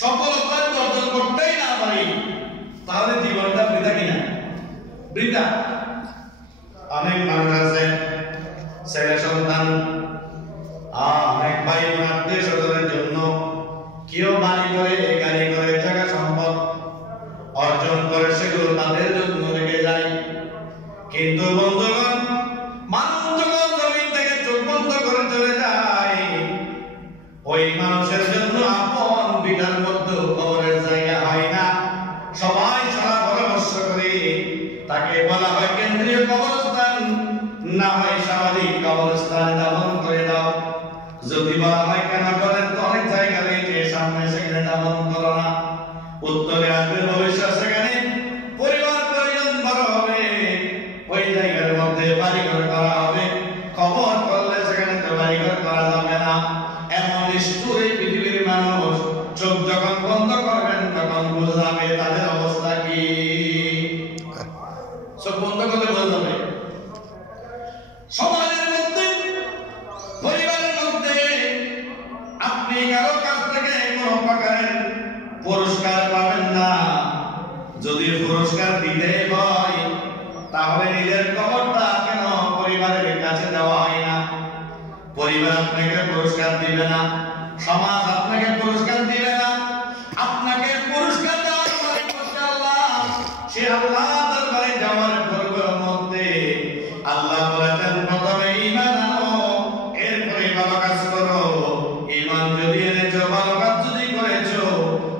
সফলতা অর্জন করতেই না পারি, তাহলে জীবনটা বৃথা কিনা? বৃথা। অনেক মানুষ আছে, ছেলে সন্তান, অনেক ভাই বোন আত্মীয় স্বজনের জন্য কেউ বাড়ি করে, গাড়ি করে, জায়গা সম্পদ অর্জন করে, সেগুলো তাদের জন্য রেখে যায়। কিন্তু বন্ধুগণ, মানুষ যখন জমিন থেকে চোখ বন্ধ করে চলে যায়, ওই মানুষের জন্য আপন বিটার মধ্যে কবরের জায়গা হয় না। সবাই সারা পরামর্শ করে, তাকে বলা হয় কেন্দ্রীয় কবরস্থান, না হয় সামাজিক কবরস্থানে দাফন করে দাও। যদি বলা হয় কেন করেন, তো অনেক জায়গা রয়েছে সামনে, সেখানে দাফন করো না। উত্তরে আসবে ভবিষ্যৎ, সেখানে পরিবার পরিজন বড় হবে, ওই জায়গার মধ্যে বাড়িঘর করা হবে। কবর করলে সেখানে তো বাড়িঘর করা যাবে না। এমন নিষ্ঠুর এই পৃথিবীর মানুষ, চোখ যখন বন্ধ করবেন তখন বোঝা যাবে তাদের অবস্থা কি। চোখ বন্ধ করলে বোঝা যাবে। সমাজের মধ্যে, পরিবারের মধ্যে আপনি কারো কাছ থেকে কোনো প্রকারের পুরস্কার পাবেন না। যদি পুরস্কার দিতে হয়, তাহলে নিজের কবরটা কেন পরিবারের কাছে দেওয়া হয় না? পরিবার আপনাকে পুরস্কার দিবে না, সমাজ আপনাকে পুরস্কার দিবে না। আপনাকে পুরস্কার দেওয়ার পরে আল্লাহ, সে আল্লাহ দরবারে যাওয়ার পূর্বের মধ্যে আল্লাহ বলেছেন, প্রথমে ঈমান আনো, এরপরে ভালো কাজ করো। ঈমান যদি এনেছো, ভালো কাজ যদি করেছো,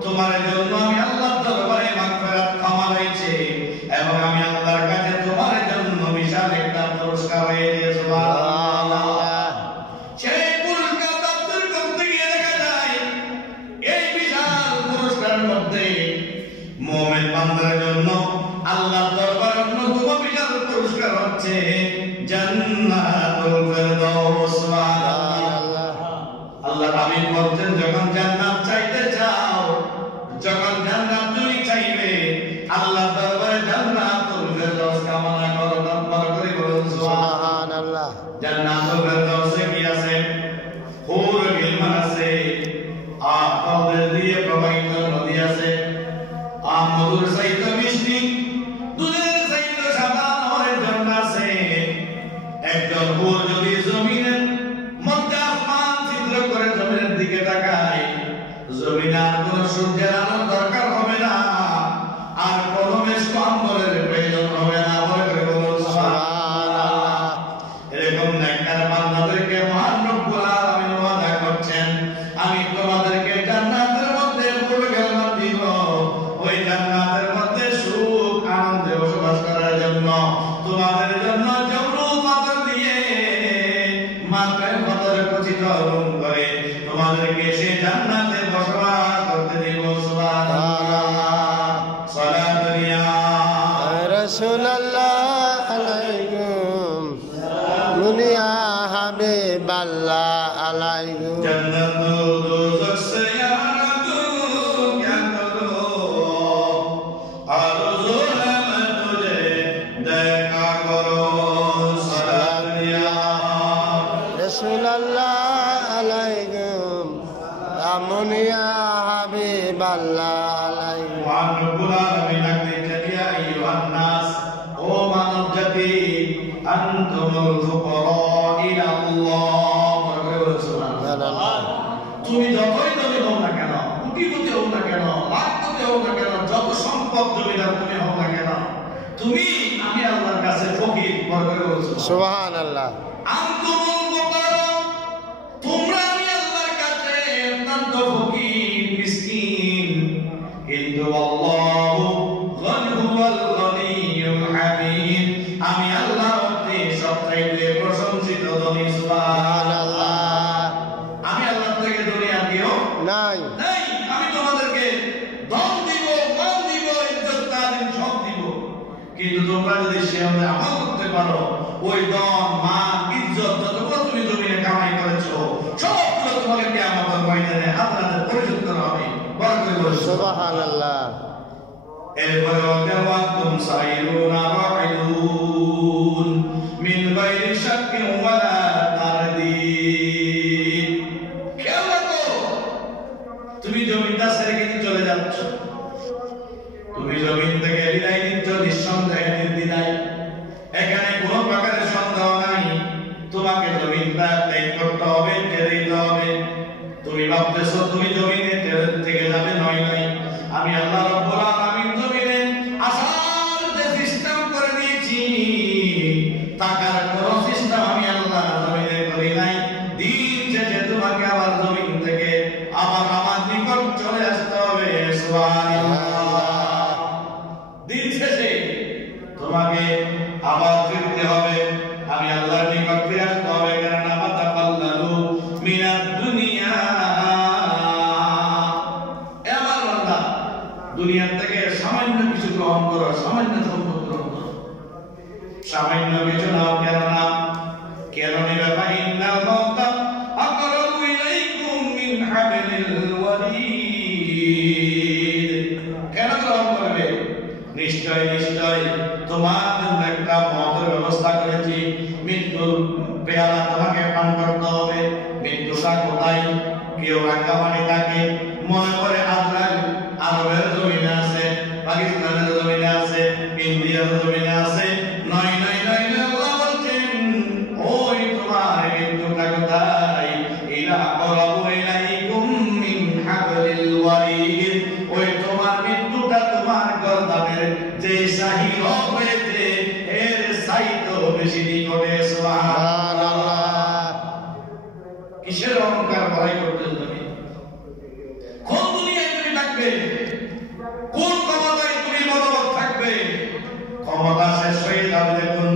তোমার জন্য আমি আল্লাহর দরবারে মাগফিরাত ক্ষমা রয়েছে, এবং আমি আল্লাহর কাছে তোমার জন্য বিশাল একটা পুরস্কার রয়েছে। সুবহানাল্লাহ। সেই পুরস্কার প্রাপ্তির করতে গিয়ে দেখা যায়, এই বিশাল পুরস্কারের মধ্যে মুমিন বান্দার জন্য আল্লাহর দরবারে অন্যতম বিশাল পুরস্কার হচ্ছে জান্নাতুল ফেরদাউস। সুবহানাল্লাহ। আল্লাহ হাবিব বলছেন, যখন জান্নাত চাইতে চাও, যখন জান্নাত তুমি চাইবে, আল্লাহর দরবারে জান্নাতুল ফেরদাউস কামনা করো। নাম্বার করে বলুন সুবহানাল্লাহ। জান্নাতুল ফেরদাউসে কি আছে? হুর গিলমান আছে, আর কবর দিয়ে প্রবাহিত নদী আছে, আর মধুর চাইতে মিষ্টি, দুধের চাইতে সাদা নহরের ঝর্ণা আছে। একজন হুর যদি জমিনের মধ্যে আসমান ছিদ্র করে জমিনের দিকে তাকায়, জমিনে আর কোন সূর্যের আলোর দরকার হবে না, আর কোন মেশক আম্বরের প্রয়োজন হবে না। বলুন সুবহানাল্লাহ। এরকম নেককার বান্দাদেরকে মহান রব্বুল আলামিন ওয়াদা করছেন, আমি তোমাদেরকে জান্নাতের মধ্যে পরিবেশন দিব, ওই জান্নাতের মধ্যে সুখ আনন্দে বসবাস করার জন্য তোমাদের জন্য জমরু পাথর দিয়ে মাথায় পাথর খচিত করে তোমাদেরকে সেই জান্নাতে বসবাস করতে দিব। সুবহানাল্লাহ। সালাতু ইয়া রাসূলুল্লাহ আলাইকুম মুনিয়া হাবিবাল্লাহ আলাইকুম। জান্নাতুল দোজখ সে ইয়ারাতু क्या करो आरज़ू है मैं तुझे देखा करो। सलाम या রাসূলুল্লাহ আলাইকুম মুনিয়া হাবিবাল্লাহ আলাইকুম। মহান রব্বুল আলামিন ডাকতে চালিয়া আইয়ুহান নাস, ও মানব জাতি, আনতুমুল ফুকারা ইলা আল্লাহ। সুবহানাল্লাহ। তুমি যতই ধনী হও না কেন, কোটিপতি হও না কেন, লাখপতি হও না কেন, যত সম্পদ জমিদার তুমি হও না কেন, তুমি আমি আল্লাহর কাছে ফকির। সুবহানাল্লাহ। আনতুমুল ফুকারা, তোমরা আমি আল্লাহর কাছে অত্যন্ত ফকির, মিসকিন, কিন্তু আল্লাহু গনিয়ুল গনিয়ুল হামিদ, আমি আল্লাহ অতি সবচাইতে প্রশংসিত ধনী। সুবহানাল্লাহ। আমি আল্লাহ থেকে দুনিয়া দিও নাই নাই, আমি তোমাদেরকে ধন দিব, মান দিব, ইজ্জত তাজিম সব দিব, কিন্তু তোমরা যদি সে অনুযায়ী আমল করতে পারো, ওই ধন মান ইজ্জত যতগুলো তুমি জমিনে কামাই করেছো সবগুলো তোমাকে কিয়ামতের ময়দানে আপনাদের পরিশোধ করা হবে। বড় করে বলো সুবহানাল্লাহ। এরপরে ওয়ান্তুম সাইরুনা রাইদুন মিন গায়রি শাক্কিন ওয়ালা তারদীদ। খেয়াল রাখো, তুমি জমিটা ছেড়ে কিন্তু চলে যাচ্ছ, তুমি জমিন থেকে বিদায় নিচ্ছ নিঃসন্দেহে নির্দ্বিধায়, এখানে কোনো প্রকারের সন্দেহ নাই তোমাকে জমিনটা ত্যাগ করতে হবে, ছেড়ে দিতে হবে। তুমি ভাবতেছো তুমি জমিনে থেকে যাবে, নয় নয়, আমি আল্লাহ রাব্বুল আলামিন জমিনে আসার যে সিস্টেম করে দিয়েছি, টাকার কোনো সিস্টেম আমি আল্লাহ জমিনে করি নাই। দিন শেষে তোমাকে আবার জমিন থেকে আবার আমার নিকট চলে আসতে হবে। সুবহানাল্লাহ। দিন শেষে তোমাকে আবার ফিরতে হবে, আমি আল্লাহর নিকট ফিরে আসতে হবে। কারণ আমার তাকাল্লালু মিনাদ দুনিয়া, আমার বান্দা দুনিয়া থেকে সামান্য কিছু গ্রহণ করো, সামান্য সম্পদ গ্রহণ করো, সামান্য কিছু নাও। কেন নিবে? ফাইন্নাল মাউতা আকরাবু ইলাইকুম মিন হাবলিল ওয়ারিদ। কেন গ্রহণ করবে? নিশ্চয় নিশ্চয় তোমার জন্য একটা মতের ব্যবস্থা করেছি, মৃত্যুর পেয়ালা তোমাকে পান করতে হবে। মৃত্যুটা কোথায়? কেউ রাঙ্গামাটি থাকে, মনে করে আজরাইল আরবের জমিনে আছে, পাকিস্তানের জমিনে আছে, ইন্ডিয়ার জমিনে আছে। নয় নয় নয়, আল্লাহ বলছেন ওই তোমার মৃত্যুটা কোথায়? ইলা আকরাবু ইলাইকুম মিন হাবলিল ওয়ারিদ। ওই তোমার মৃত্যুটা তোমার গর্দানের যে শাহী রব হয়েছে এর চাইতেও বেশি নিকটে। সুবহানাল্লাহ। কিসের অহংকার বড়াই করতে তুমি? কোন দুনিয়ায় তুমি থাকবে? কোন ক্ষমতায় তুমি বলবৎ থাকবে? ক্ষমতা শেষ হয়ে যাবে। দেখুন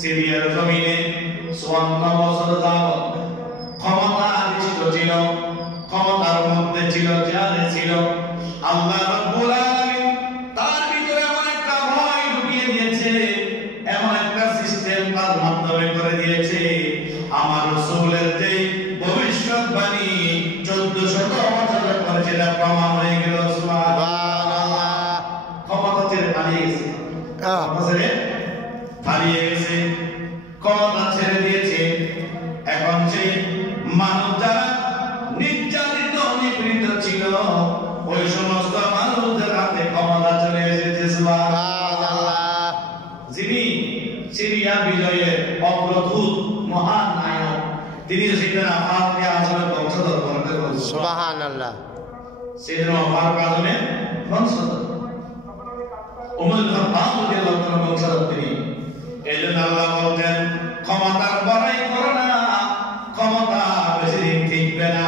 সিরিয়ার জমিনে 54 বছর যাবত ক্ষমতা আদিষ্ট ছিল, ক্ষমতার মধ্যে ছিল, চেয়ারে ছিল। আল্লাহ রাব্বুল আলামিন তার ভিতরে এমন একটা ভয় ঢুকিয়ে দিয়েছে, এমন একটা সিস্টেম তার মাধ্যমে করে দিয়েছে। আমার রাসূলের যে ভবিষ্যৎবাণী 1400 বছর পরে সেটা প্রমাণ হয়ে গেল। সুবহানাল্লাহ। ক্ষমতা ছেড়ে পালিয়ে গেছে, ক্ষমতা ছেড়ে পালিয়ে গেছে, ক্ষমতা ছেড়ে দিয়েছে। এখন সে মানব যারা নির্যাতিত নিপীড়িত ছিল ওই সমস্ত মানুষদের হাতে ক্ষমতা চলে এসেছে। সুবহানাল্লাহ। যিনি সিরিয়া বিজয়ের অগ্রদূত, মহান নায়ক, তিনি সিরিয়ার ফারুক আজমের বংশধর বলতে বলছেন। সুবহানাল্লাহ। সিরিয়ার ফারুক আজমের বংশধর, উমর ইবনে খাত্তাব রাদিয়াল্লাহু তাআলা বংশধর তিনি। এজন্য আল্লাহ বলেন ক্ষমতার বড়াই করো না, ক্ষমতা বেশি দিন টিকবে না।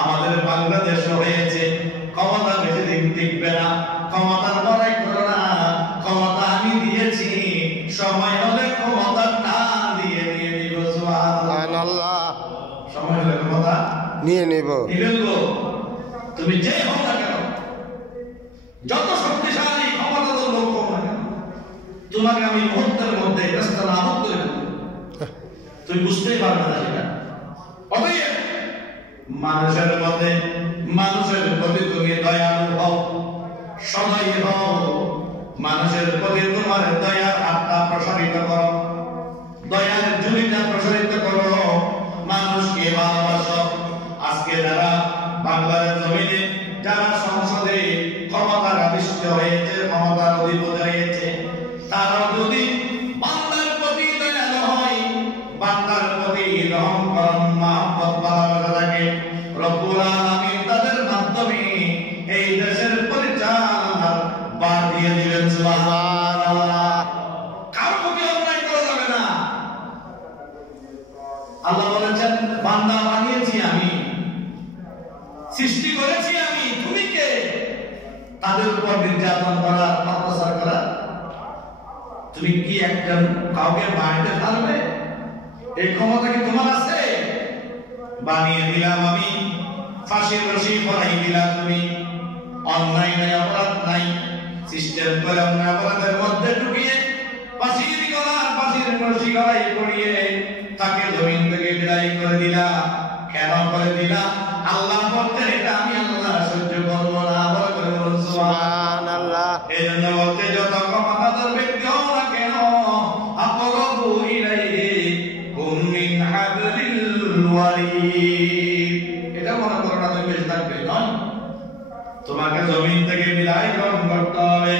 আমাদের বাংলাদেশ হয়েছে, ক্ষমতা বেশি দিন টিকবে না। ক্ষমতার বড়াই করো না, ক্ষমতা আমি দিয়েছি, সময় হলে ক্ষমতা টান দিয়ে নিয়ে নিব। সুবহানাল্লাহ। সময় হলে ক্ষমতা নিয়ে নিব। তুমি যে হও না কেন, যত শক্তিশালী ক্ষমতাধর লোক হও না কেন, তোমাকে আমি মুহূর্তের মধ্যে রাস্তানাবুদ করে দেব, তুমি বুঝতেই পারবে না সেটা। অতএব মানুষের মধ্যে, মানুষের প্রতি তুমি দয়ালু হও, সদয় হও, মানুষের প্রতি তোমার দয়ার আত্মা প্রসারিত করো, দয়ার ঝুলিটা প্রসারিত করো, মানুষকে ভালোবাসো। আজকে যারা বাংলার জমিনে, যারা সংসদে ক্ষমতার আবিষ্ট হয়েছে, ক্ষমতার অধিপতি হয়েছে, তারা যদি বান্দার প্রতি দয়ালু হয়, বান্দার প্রতি রহম করম মহব্বত ভালোবাসা থাকে, রব্বুল আলামিন তাদের মাধ্যমে এই দেশের পরিচালনার বার দিয়ে দিবেন। সুবহানাল্লাহ। কারো প্রতি অন্যায় করা যাবে না। আল্লাহ বলেছেন বান্দা বানিয়েছি আমি, সৃষ্টি করেছি আমি, তুমি কে তাদের উপর নির্যাতন করা, অত্যাচার করা? তুমি কি একজন কাউকে বাড়িতে ফেলবে? এই ক্ষমতা কি তোমার আছে? বানিয়ে দিলাম আমি, ফাঁসির রশি পরাই দিলাম তুমি, অন্যায় নাই, অপরাধ নাই, সিস্টেম করে অন্যায় অপরাধের মধ্যে ঢুকিয়ে ফাঁসির রশি গলায় পরিয়ে তাকে জমিন থেকে বিদায় করে দিলা। কেন করে দিলা? আল্লাহ বলতে এটা আমি আল্লাহ সহ্য করব না। বলে করে বলুন সুবহানাল্লাহ। এই জন্য বলতে যত ক্ষমতাধর ব্যক্তি হও না কেন, আকরাবু ইলাইকুম মিন হাবলিল ওয়ারিদ, এটা মনে করো না তুমি বেঁচে থাকবে, নয় তোমাকে জমিন থেকে বিদায় গ্রহণ করতে হবে।